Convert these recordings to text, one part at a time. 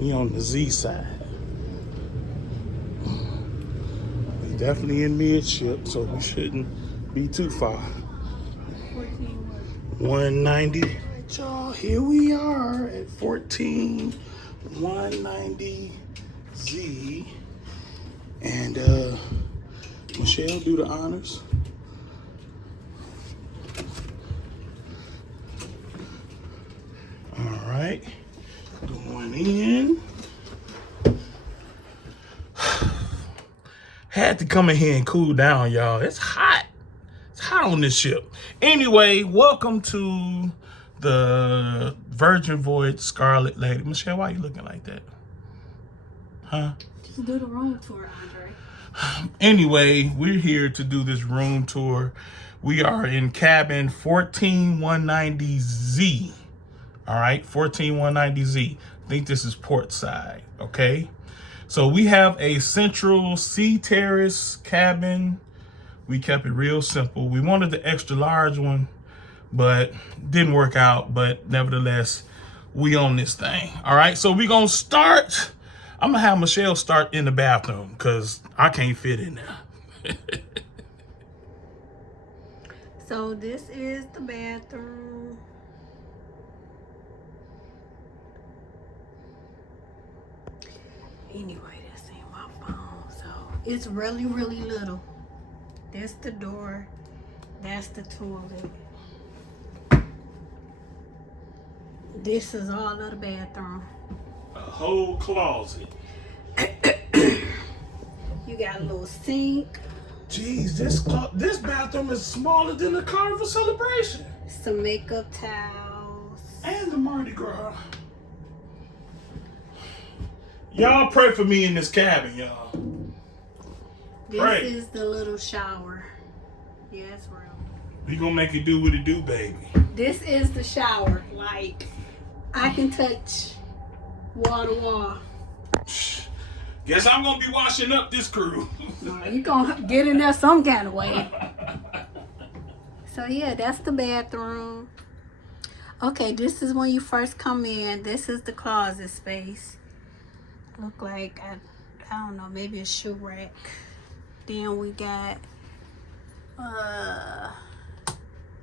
We on the Z side. We definitely in midship, so we shouldn't be too far. 190. Y'all, here we are at 14190Z. And Michelle, do the honors. All right, going in. Had to come in here and cool down, y'all. It's hot. It's hot on this ship. Anyway, welcome to the Virgin Voyages Scarlet Lady. Michelle, why are you looking like that? Huh? Just do the room tour, Andre. Anyway, we're here to do this room tour. We are in cabin 14190Z. All right, 14190Z. I think this is port side, okay? So we have a central Sea Terrace cabin. We kept it real simple. We wanted the extra large one, but didn't work out. But nevertheless, we own this thing. All right, so we're gonna start. I'm gonna have Michelle start in the bathroom because I can't fit in there. So this is the bathroom. Anyway, this ain't my phone, so it's really, really little. That's the door. That's the toilet. This is all of the bathroom. A whole closet. You got a little sink. Jeez, this bathroom is smaller than the Carnival celebration. Some makeup towels. And the Mardi Gras. Y'all pray for me in this cabin, y'all. This is the little shower. Yeah, it's real. We gonna make it do what it do, baby. This is the shower. Like, I can touch wall to wall. Guess I'm gonna be washing up this crew. You gonna get in there some kind of way. So yeah, that's the bathroom. Okay, this is when you first come in. This is the closet space. Look like, I don't know, maybe a shoe rack. Then we got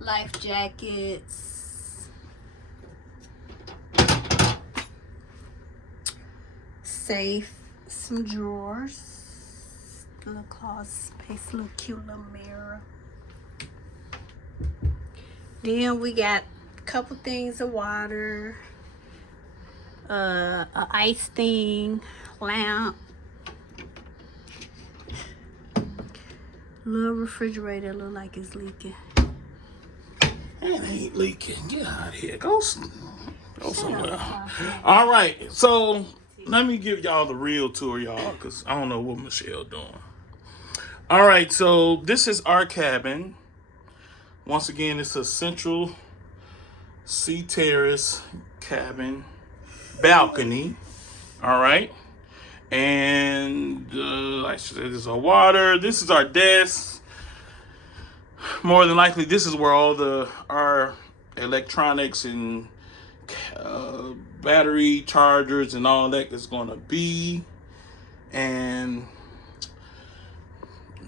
life jackets, safe, some drawers, little closet space, little cute little mirror. Then we got a couple things of water, a ice thing, lamp, little refrigerator look like it's leaking. It ain't leaking. Get out of here. Go somewhere. All right. So let me give y'all the real tour, y'all, because I don't know what Michelle doing. All right. So this is our cabin. Once again, it's a central Sea Terrace cabin balcony. All right. And like I said, there's a water. This is our desk. More than likely, this is where all our electronics and battery chargers and all that is going to be. And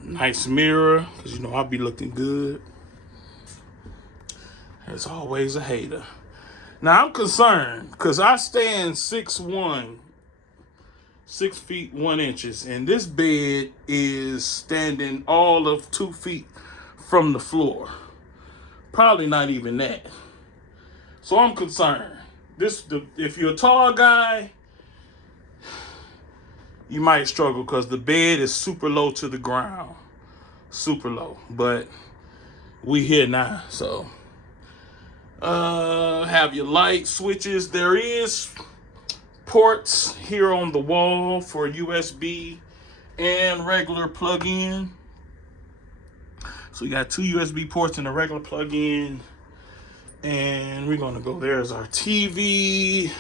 nice mirror, because you know I'll be looking good. There's always a hater. Now I'm concerned because I stand 6'1", 6 feet 1 inches, and this bed is standing all of 2 feet from the floor. Probably not even that. So I'm concerned. If you're a tall guy, you might struggle because the bed is super low to the ground. Super low. But we here now, so have your light switches. There is ports here on the wall for USB and regular plug-in. So we got 2 USB ports and a regular plug-in. And we're gonna go, there's our TV.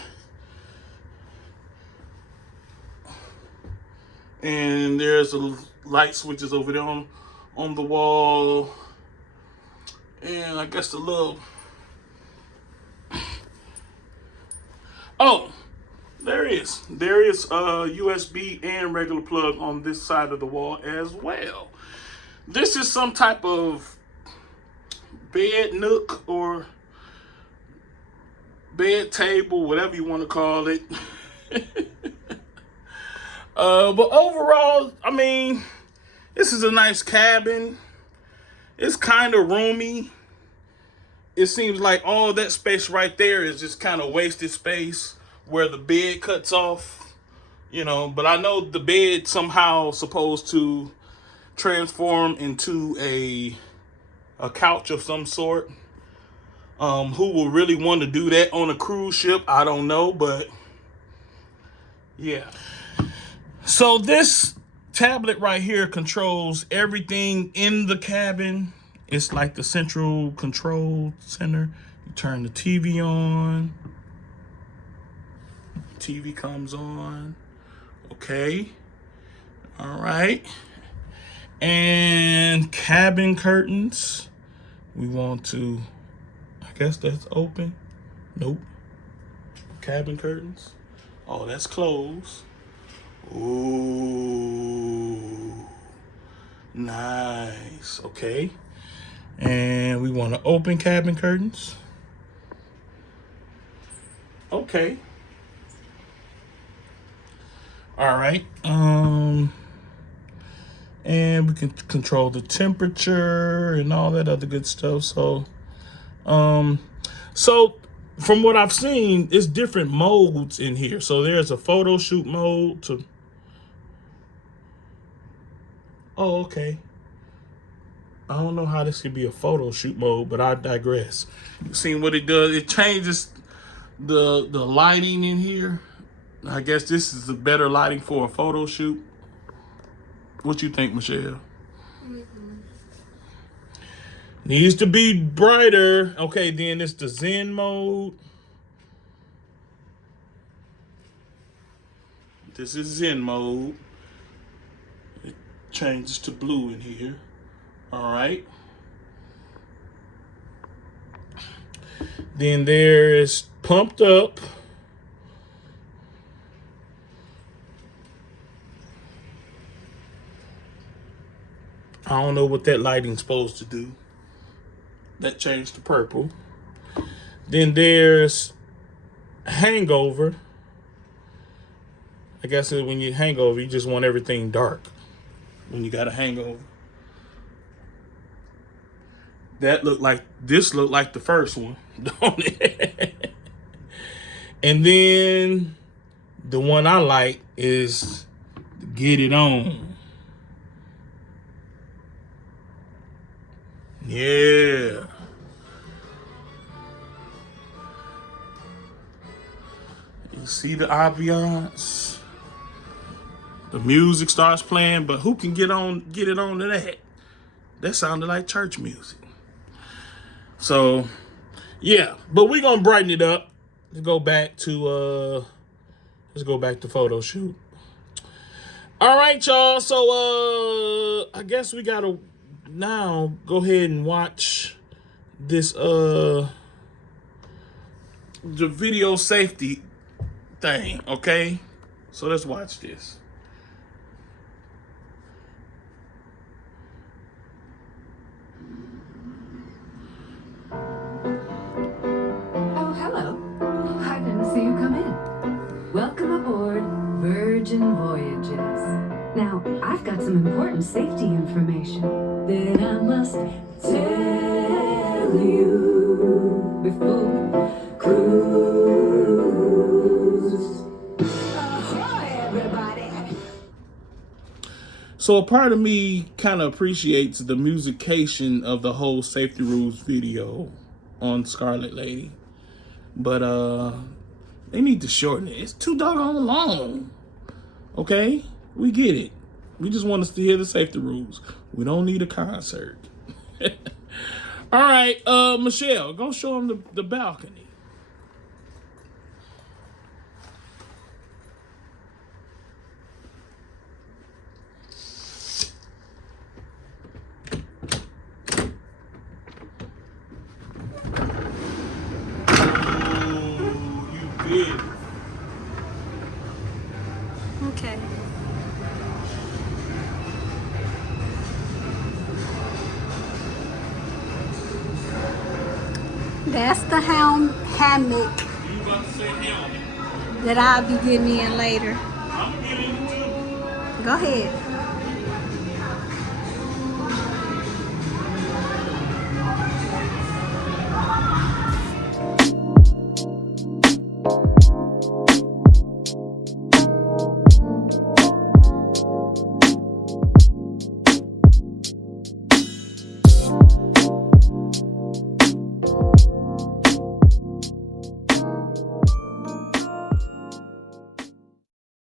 And there's the light switches over there on the wall. And I guess the little, oh, There is. There is a USB and regular plug on this side of the wall as well. This is some type of bed nook or bed table, whatever you want to call it. But overall, I mean, this is a nice cabin. It's kind of roomy. It seems like all that space right there is just kind of wasted space where the bed cuts off, you know. But I know the bed somehow supposed to transform into a couch of some sort. Who will really want to do that on a cruise ship? I don't know, but yeah. So this tablet right here controls everything in the cabin. It's like the central control center. You turn the TV on. TV comes on. Okay. All right. And cabin curtains. We want to, I guess that's open. Nope. Cabin curtains. Oh, that's closed. Ooh. Nice. Okay. And we want to open cabin curtains. Okay. All right. And we can control the temperature and all that other good stuff. So from what I've seen, it's different modes in here. So there's a photo shoot mode to. Oh, okay. I don't know how this could be a photo shoot mode, but I digress. You seen what it does? It changes the lighting in here. I guess this is the better lighting for a photo shoot. What you think, Michelle? Needs to be brighter. Okay, then it's the Zen mode. This is Zen mode. It changes to blue in here. All right. Then there's pumped up. I don't know what that lighting's supposed to do. That changed to purple. Then there's hangover. I guess when you hangover, you just want everything dark. When you got a hangover. This looked like the first one, don't it? And then the one I like is Get It On. Yeah. You see the ambiance? The music starts playing, but who can get it on to that? That sounded like church music. So, yeah, but we're gonna brighten it up. Let's go back to photo shoot. All right, y'all. So I guess we gotta now go ahead and watch this the video safety thing, okay? So let's watch this. Welcome aboard Virgin Voyages. Now, I've got some important safety information that I must tell you before we cruise. Ahoy, everybody! So a part of me kind of appreciates the musication of the whole safety rules video on Scarlet Lady. But they need to shorten it. It's too doggone long. Okay? We get it. We just want us to hear the safety rules. We don't need a concert. All right, Michelle, go show them the balcony. Oh, you did. Okay. That's the hammock You about to say helmet. that I'll be getting in later. I'm gonna get in it too. Go ahead.